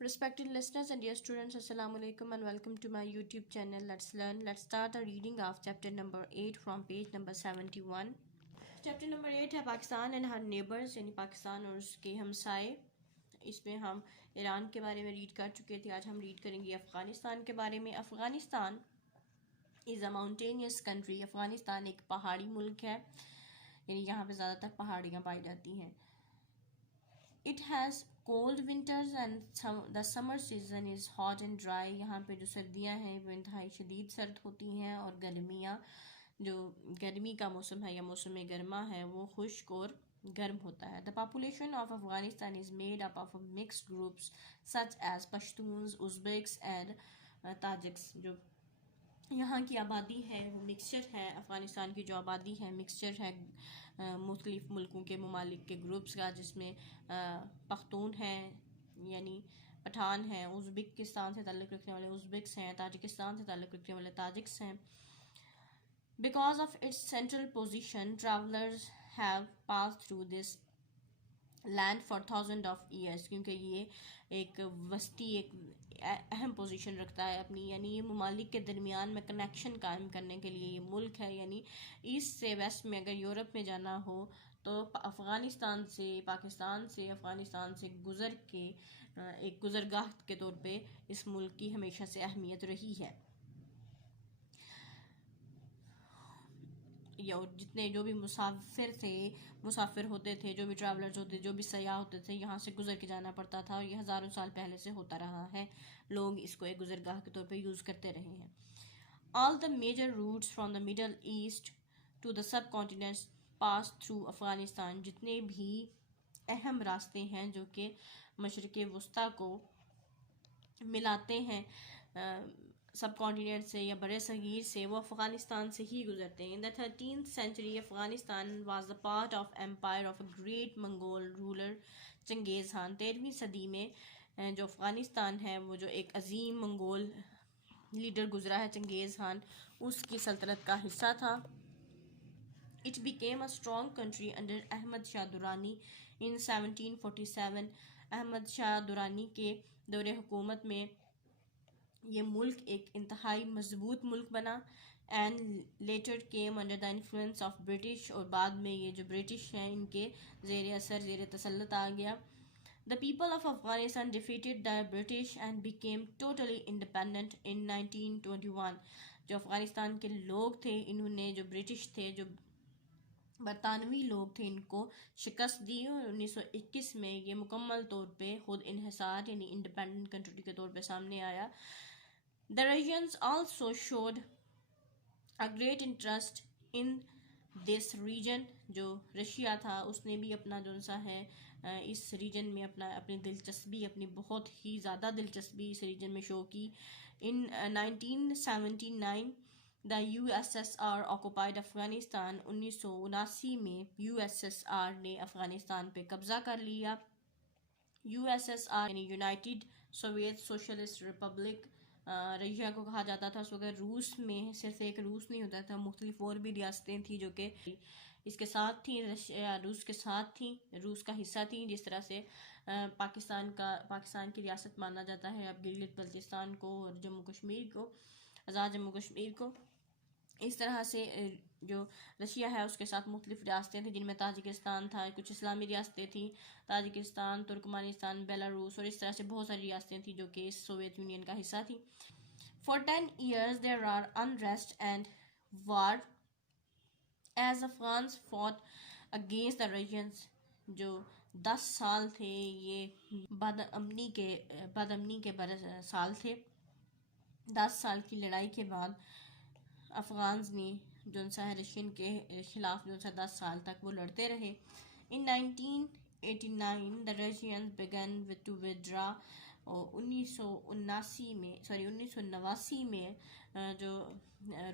Respected listeners and dear students, Assalamu alaikum and welcome to my YouTube channel. Let's learn. Let's start our reading of chapter number 8 from page number 71. Chapter number 8 है Pakistan and her neighbours, यानी पाकिस्तान और उसके हमसाए। इसमें हम Iran के बारे में read कर चुके थे। आज हम रीड करेंगे अफ़गानिस्तान के बारे में। Afghanistan is a mountainous country. Afghanistan एक पहाड़ी मुल्क है, यानी यहाँ पे ज़्यादातर पहाड़ियाँ पाई जाती हैं। It has cold winters and the summer season is hot and dry. यहाँ पे जो सर्दियाँ हैं वो इंतहाई शदीद सर्द होती हैं, और गर्मियाँ, जो गर्मी का मौसम है या मौसम गर्मा है, वो खुश्क और गर्म होता है। The population of Afghanistan is made up of mixed groups such as Pashtuns, Uzbeks and Tajiks. जो यहाँ की आबादी है वो मिक्सचर है। अफ़गानिस्तान की जो आबादी है मिक्सचर है मुख्तलिफ़ मुल्कों के ममालिक के ग्रुप्स का, जिसमें पख्तून हैं यानी पठान हैं, उज़्बेकिस्तान से ताल्लुक़ रखने वाले उज़्बेक्स हैं, ताजिकिस्तान से ताल्लुक़ रखने वाले ताजिक्स हैं। Because of its central position travellers have pass through this land for thousand of years, क्योंकि ये एक वस्ती एक अहम पोजीशन रखता है अपनी, यानी ये ममालिक के दरमियान में कनेक्शन कायम करने के लिए ये मुल्क है। यानी ईस्ट से वेस्ट में अगर यूरोप में जाना हो तो अफ़गानिस्तान से, पाकिस्तान से, अफ़गानिस्तान से गुज़र के एक गुज़रगाह के तौर पे इस मुल्क की हमेशा से अहमियत रही है। या जितने जो भी मुसाफिर होते थे, जो भी ट्रैवलर्स होते, जो भी सयाह होते थे, यहाँ से गुजर के जाना पड़ता था, और ये हज़ारों साल पहले से होता रहा है। लोग इसको एक गुजरगाह के तौर पे यूज़ करते रहे हैं। All the major routes from the middle east to the subcontinents pass through Afghanistan. जितने भी अहम रास्ते हैं जो कि मशरिक़ वस्ता को मिलाते हैं सब कॉन्टिनेंट से या बड़े सगीर से, वो अफ़गानिस्तान से ही गुजरते हैं। In the 13th century Afghanistan was the part of empire of a great Mongol ruler Genghis Khan. 13वीं सदी में जो अफ़गानिस्तान है वो जो एक अजीम मंगोल लीडर गुजरा है चंगेज़ खान, उसकी सल्तनत का हिस्सा था। It became a strong country under Ahmad Shah Durrani in 1747। Ahmad Shah Durrani के दौरे हुकूमत में ये मुल्क एक इंतहाई मजबूत मुल्क बना। And later came under the influence of British, और बाद में ये जो ब्रिटिश हैं इनके ज़ेर असर, ज़ेर तसल्लुत आ गया। The people of Afghanistan defeated the British and became totally independent in 1921। जो अफ़गानिस्तान के लोग थे, इन्होंने जो ब्रिटिश थे, जो बरतानवी लोग थे, इनको शिकस्त दी, और 1921 में ये मुकम्मल तौर पे खुद इन्हिसार यानी इंडिपेंडेंट कंट्री के तौर पे सामने आया। The Russians also showed a great interest in this region. जो रशिया था उसने भी अपना जो सा है इस रीजन में अपनी दिलचस्पी, अपनी बहुत ही ज़्यादा दिलचस्पी इस रीजन में शो की। इन 1979 द USSR ऑक्युपाइड अफ़गानिस्तान। 1979 में USSR ने अफ़गानिस्तान पे कब्ज़ा कर लिया। USSR यानी United Soviet socialist Republic Russia को कहा जाता था। उस वक्त रूस में सिर्फ एक रूस नहीं होता था, मुख्तलिफ और भी रियासतें थी जो कि इसके साथ थी, रूस के साथ थी, रूस का हिस्सा थी। जिस तरह से पाकिस्तान की रियासत माना जाता है अब गिलगित बल्तिस्तान को और जम्मू कश्मीर को, आज़ाद जम्मू कश्मीर को। इस तरह से जो रशिया है उसके साथ मुख्तलिफ रियासतें थी, जिनमें ताजिकिस्तान था, कुछ इस्लामी रियासतें थी, ताजिकिस्तान, तुर्कमानिस्तान, बेलारूस, और इस तरह से बहुत सारी रियासतें थी जो कि इस सोवियत यूनियन का हिस्सा थी। For 10 years there are unrest and war as Afghans fought against the Russians. जो 10 साल थे ये बदअमनी के साल थे। 10 साल की लड़ाई के बाद अफ़गान्स ने जो सा है रशियन के ख़िलाफ़ जो सा 10 साल तक वो लड़ते रहे। In 1989 the Russians began to withdraw. और 1989 में जो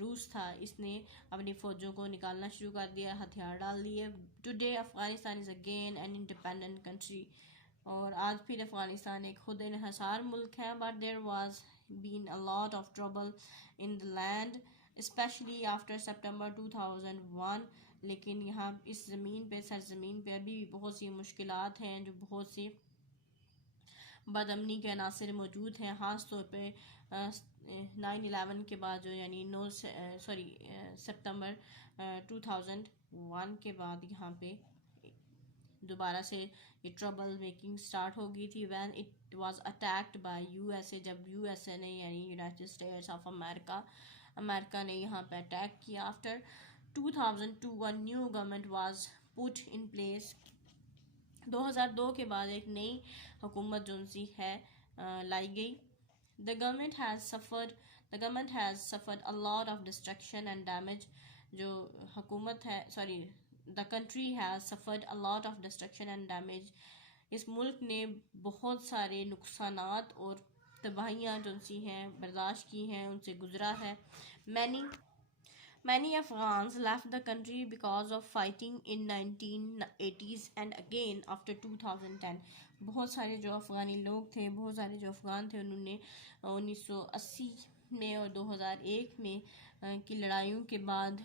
रूस था इसने अपनी फ़ौजों को निकालना शुरू कर दिया, हथियार डाल दिए। Today Afghanistan is again an independent country. और आज फिर अफ़गानिस्तान एक खुद इन्हिसार मुल्क है। But there was been a lot of trouble in the land specially after September 2001। लेकिन यहाँ इस ज़मीन पे, सरज़मीन पे अभी भी बहुत सी मुश्किलात हैं, जो बहुत सी बदअमनी के अनासर मौजूद हैं, ख़ास तौर पे 9/11 के बाद जो यानी सितंबर 2001 के बाद यहाँ पे दोबारा से ये ट्रबल मेकिंग स्टार्ट हो गई थी when it was attacked by USA, जब यूएसए ने यानी यूनाइटेड स्टेट्स ऑफ अमेरिका ने यहाँ पे अटैक किया। After 2002 a new government was put in place. 2002 के बाद एक नई हुकूमत जो सी है लाई गई। The government has suffered a lot of destruction and damage. जो हुकूमत है the country has suffered a lot of destruction and damage. इस मुल्क ने बहुत सारे नुकसानात और तबाहियाँ जो सी हैं बर्दाश्त की हैं, उनसे गुजरा है। Many Afghans left the country because of fighting in 1980s and again after 2010। बहुत सारे जो अफ़गानी लोग थे, बहुत सारे जो अफ़गान थे, उन्होंने 1980 में और 2001 में की लड़ाइयों के बाद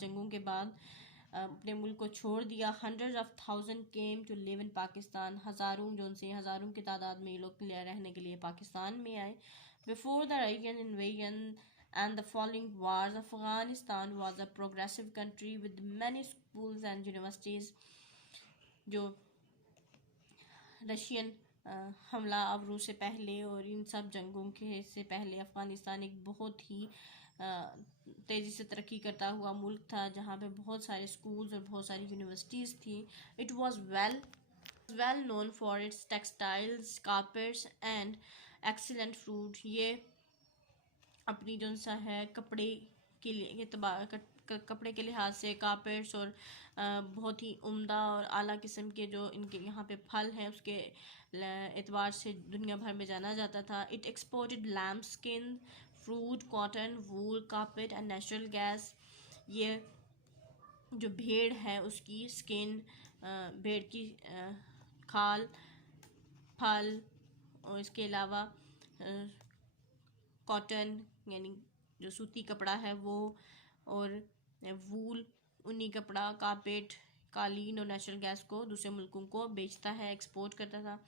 जंगों के बाद अपने मुल्क को छोड़ दिया। Hundreds of thousand came to live in Pakistan. हज़ारों की तादाद में ये लोग रहने के लिए पाकिस्तान में आए। Before the Russian invasion and the following wars, Afghanistan was a progressive country with many schools and universities। जो रशियन हमला अवरों से पहले और इन सब जंगों के से पहले अफ़गानिस्तान एक बहुत ही तेज़ी से तरक्की करता हुआ मुल्क था, जहाँ पे बहुत सारे स्कूल्स और बहुत सारी यूनिवर्सिटीज़ थी। It was well known for its textiles, carpets and excellent food. ये अपनी जो सा है कपड़े के लिहाज से कारपेट्स और बहुत ही उम्दा और आला किस्म के जो इनके यहाँ पे फल हैं उसके एतबार से दुनिया भर में जाना जाता था। It exported lamp skin, fruit, cotton, wool, carpet and natural gas. ये जो भेड़ है उसकी स्किन, भेड़ की खाल, फल और इसके अलावा कॉटन यानी जो सूती कपड़ा है वो, और वूल ऊनी कपड़ा, कारपेट, कालीन और नेचुरल गैस को दूसरे मुल्कों को बेचता है, एक्सपोर्ट करता था।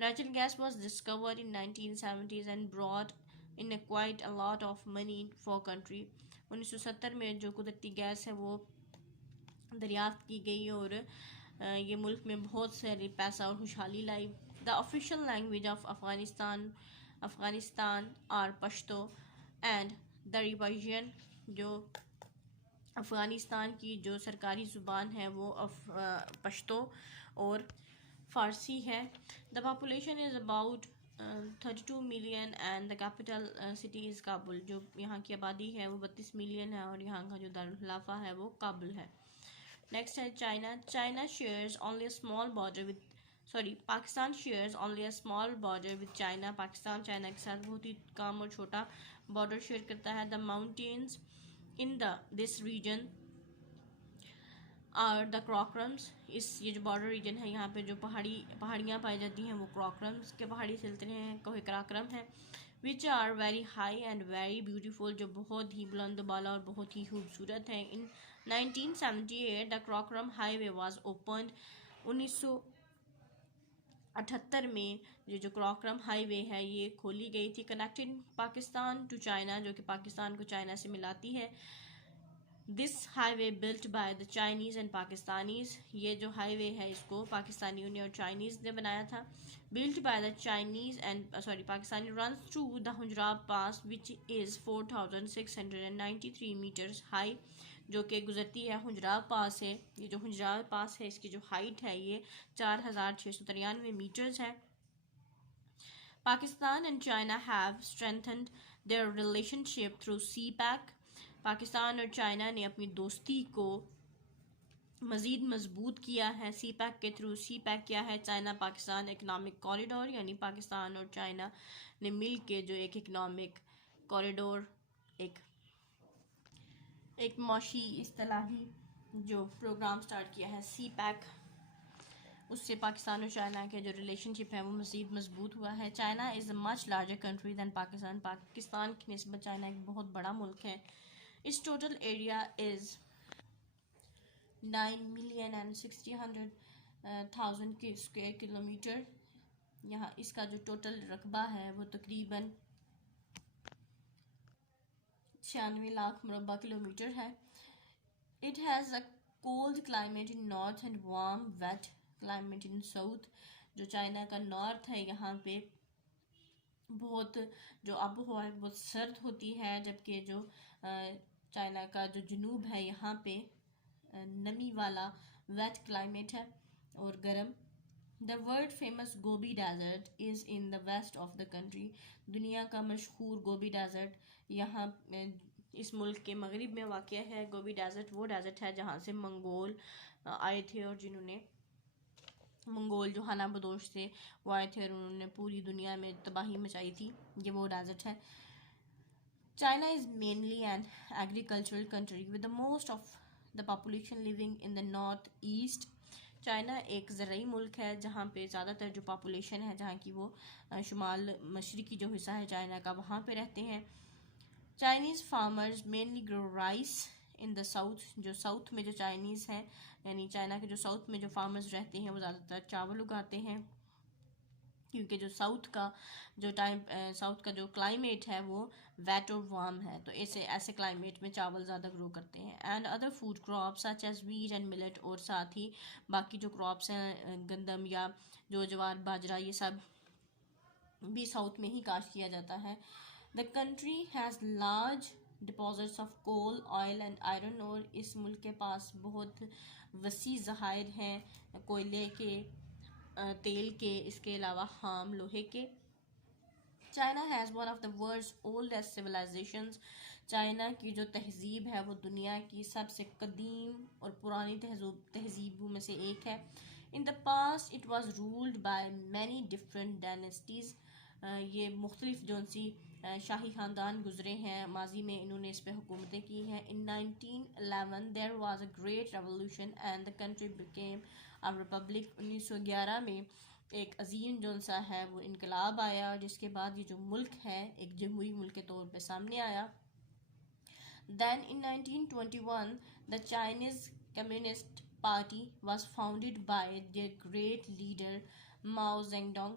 Natural gas was discovered in 1970s and brought in quite a lot of money for country. 1970 में जो कुदरती गैस है वो दरियाफ्त की गई और ये मुल्क में बहुत सारे पैसा और खुशहाली लाई। The official language of Afghanistan are Pashto and Dari Persian. जो अफ़गानिस्तान की जो सरकारी ज़ुबान है वो पश्तो और फ़ारसी है। The population is about 32 million and the capital city is Kabul. जो यहाँ की आबादी है वो 32 मिलियन है और यहाँ का जो दारुल खिलाफा है वो काबुल है। नेक्स्ट है China shares only a small border with Pakistan shares only a small border with China. Pakistan China के साथ बहुत ही कम और छोटा बॉर्डर शेयर करता है। The mountains in this region are the Karakorams. ये जो बॉर्डर रीजन है यहाँ पे जो पहाड़ियाँ पाई जाती हैं वो क्रॉकरम्स के पहाड़ी सिलसिले हैं, कोहे कराक्रम है। Which are very high and very beautiful. जो बहुत ही बुलंद बाला और बहुत ही खूबसूरत है। इन 1978 द क्रॉकरम हाईवे वाज ओपनड। 1978 में ये जो क्रॉकरम हाईवे है ये खोली गई थी। कनेक्टिंग पाकिस्तान टू चाइना, जो कि पाकिस्तान को चाइना से मिलाती है। This highway built by the Chinese and Pakistanis. ये जो हाईवे है इसको पाकिस्तानियों ने और चाइनीज़ ने बनाया था। Built by the Chinese and Pakistani run through the Khunjerab pass which is 4693 metres high. जो कि गुजरती है हुंजराब पास से। ये जो हुंजराब पास है इसकी जो हाइट है ये 4693 मीटर्स है। Pakistan and China have strengthened their relationship through CPEC। Pakistan और चाइना ने अपनी दोस्ती को मज़ीद मजबूत किया है CPEC के थ्रू। CPEC क्या है? चाइना पाकिस्तान इकनॉमिक कॉरिडोर, यानी पाकिस्तान और चाइना ने मिल के जो एक इकनॉमिक कॉरिडोर, एक माशी इस्तिलाही जो प्रोग्राम स्टार्ट किया है CPEC, उससे पाकिस्तान और चाइना के जो रिलेशनशिप है वो मज़ीद मजबूत हुआ है। China is a much larger country than Pakistan. Pakistan की निस्बत चाइना एक बहुत बड़ा मुल्क है। इस टोटल एरिया इज़ 9,600,000 1000 के स्क्वायर किलोमीटर। यहाँ इसका जो टोटल रकबा है वो तकरीबन 96 लाख मुरबा किलोमीटर है। It has a cold climate in north and warm wet climate in south. जो चाइना का नॉर्थ है यहाँ पे बहुत जो आबोहवा है बहुत सर्द होती है, जबकि जो चाइना का जो जनूब है यहाँ पे नमी वाला वेट क्लाइमेट है और गर्म। The world famous Gobi desert is in the west of the country. दुनिया का मशहूर गोबी डेजर्ट यहाँ इस मुल्क के मगरिब में वाक़या है। गोबी डेजर्ट वो डेजर्ट है जहाँ से मंगोल आए थे और जिन्होंने मंगोल जो खाना बदोश थे वो आए थे और उन्होंने पूरी दुनिया में तबाही मचाई थी। ये वो डेजर्ट है। China is mainly an agricultural country with the most of the population living in the north east. China एक ज़रूरी मुल्क है जहाँ पे ज़्यादातर जो पॉपुलेशन है, जहाँ की वो शुमाल मशरक़ी जो हिस्सा है चाइना का, वहाँ पे रहते हैं। Chinese farmers mainly grow rice in the south. जो साउथ में जो चाइनीज़ हैं, यानी चाइना के जो साउथ में जो फार्मर्स रहते हैं वो ज़्यादातर चावल उगाते हैं, क्योंकि जो साउथ का जो क्लाइमेट है वो वेट और वार्म है, तो ऐसे क्लाइमेट में चावल ज़्यादा ग्रो करते हैं। And other food crops such as wheat and millet, और साथ ही बाकी जो क्रॉप्स हैं गंदम या जो ज्वार बाजरा ये सब भी साउथ में ही काश्त किया जाता है। The country has large deposits of coal oil and iron ore. इस मुल्क के पास बहुत वसी ज़खायर हैं कोयले के, तेल के, इसके अलावा खाम लोहे के। China has one of the world's oldest civilizations. China की जो तहजीब है वो दुनिया की सबसे कदीम और पुरानी तहजीबों में से एक है। In the past it was ruled by many different dynasties. ये मुख्तलिफ जो सी शाही ख़ानदान गुजरे हैं, माजी में इन्होंने इस पर हुकूमतें की हैं। In 1911 there was a great revolution and the country became a republic. 1911 में एक अजीम जो सा है वो इनकलाब आया, जिसके बाद ये जो मुल्क है एक जमहूरी मुल्क के तौर पे सामने आया। Then in 1921 the Chinese Communist Party was founded by their great leader Mao Zedong।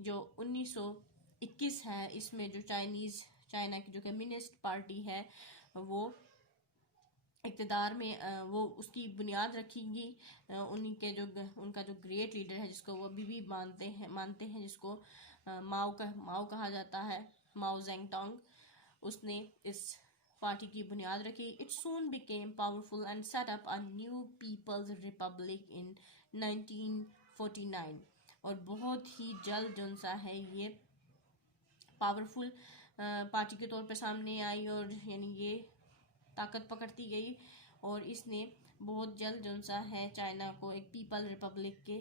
जो 1921 है, इसमें जो चाइना की जो कम्युनिस्ट पार्टी है वो इक़्तिदार में वो उसकी बुनियाद रखेंगी। उनका जो ग्रेट लीडर है जिसको वो अभी भी मानते हैं जिसको माओ कहा जाता है, माओ जेडोंग, उसने इस पार्टी की बुनियाद रखी। It soon became powerful and set up a new people's republic in 1949। और बहुत ही जल्द जो सा है ये पावरफुल पार्टी के तौर पे सामने आई और यानी ये ताकत पकड़ती गई और इसने बहुत जल्द जो सा है चाइना को एक पीपल रिपब्लिक के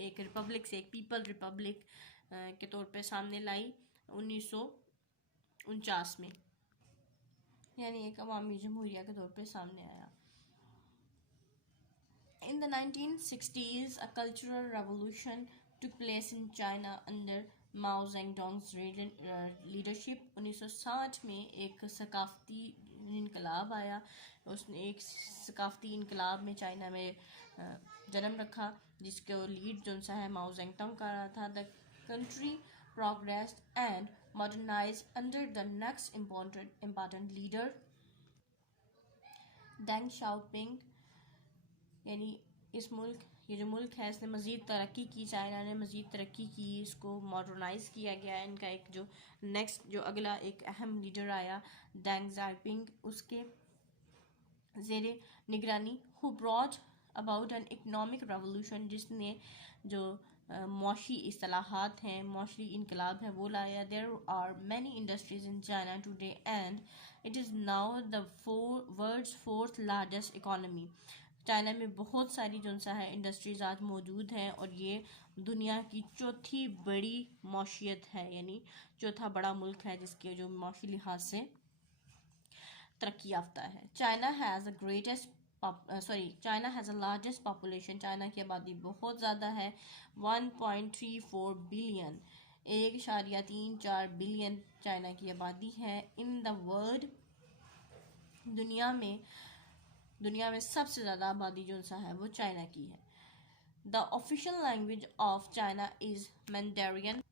एक रिपब्लिक से एक पीपल रिपब्लिक के तौर पे सामने लाई 1949 में, यानी एक अवामी जमहूरिया के तौर पे सामने आया। In the 1960s, a cultural revolution took place in China under Mao Zedong's leadership। 1960 में एक सकाफती इनकलाब आया। उसने एक सकाफती इनकलाब में चाइना में जन्म रखा, जिसको लीड जो सा है माओ जेडोंग कर रहा था। The country progressed and modernized under the next important leader Deng Xiaoping. यानी ये जो मुल्क है इसने मज़ीद तरक्की की, चाइना ने मज़ीद तरक्की की, इसको मॉडर्नाइज़ किया गया। इनका एक जो नेक्स्ट जो अगला एक अहम लीडर आया डेंग शाओपिंग, उसके ज़ेरे निगरानी who brought about an economic revolution, जिसने जो मौशी इस्लाहात हैं, मौशी इनकलाब है वो लाया। There are many industries in China today and it is now the world's fourth largest economy. China में बहुत सारी जो सा है इंडस्ट्रीज आज मौजूद हैं और ये दुनिया की चौथी बड़ी मौशियत है, यानी चौथा बड़ा मुल्क है जिसके जो मौशी लिहाज से तरक्की याफ्ता है। China has a largest population. China की आबादी बहुत ज़्यादा है, 1.34 बिलियन, 1.34 बिलियन चाइना की आबादी है। इन द वर्ल्ड, दुनिया में दुनिया में सबसे ज़्यादा आबादी जो सा है वो चाइना की है। The official language of China is mandarin.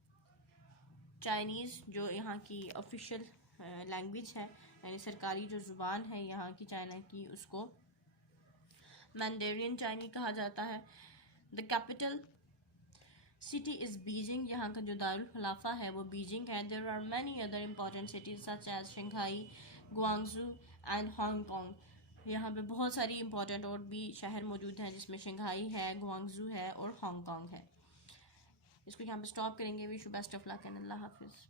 Chinese जो यहाँ की ऑफिशियल लैंग्वेज है, यानी सरकारी जो ज़ुबान है यहाँ की चाइना की, उसको मैंडेरियन चाइनी कहा जाता है। The capital city is Beijing. यहाँ का जो दारुल खिलाफा है वो बीजिंग है। There are many other important cities such as Shanghai, Guangzhou and Hong Kong. यहाँ पे बहुत सारी इंपॉर्टेंट और भी शहर मौजूद हैं, जिसमें शंघाई है, ग्वांगजू है और हांगकॉन्ग है। इसको यहाँ पे स्टॉप करेंगे। Wish you best of luck and अल्लाह हाफिज़।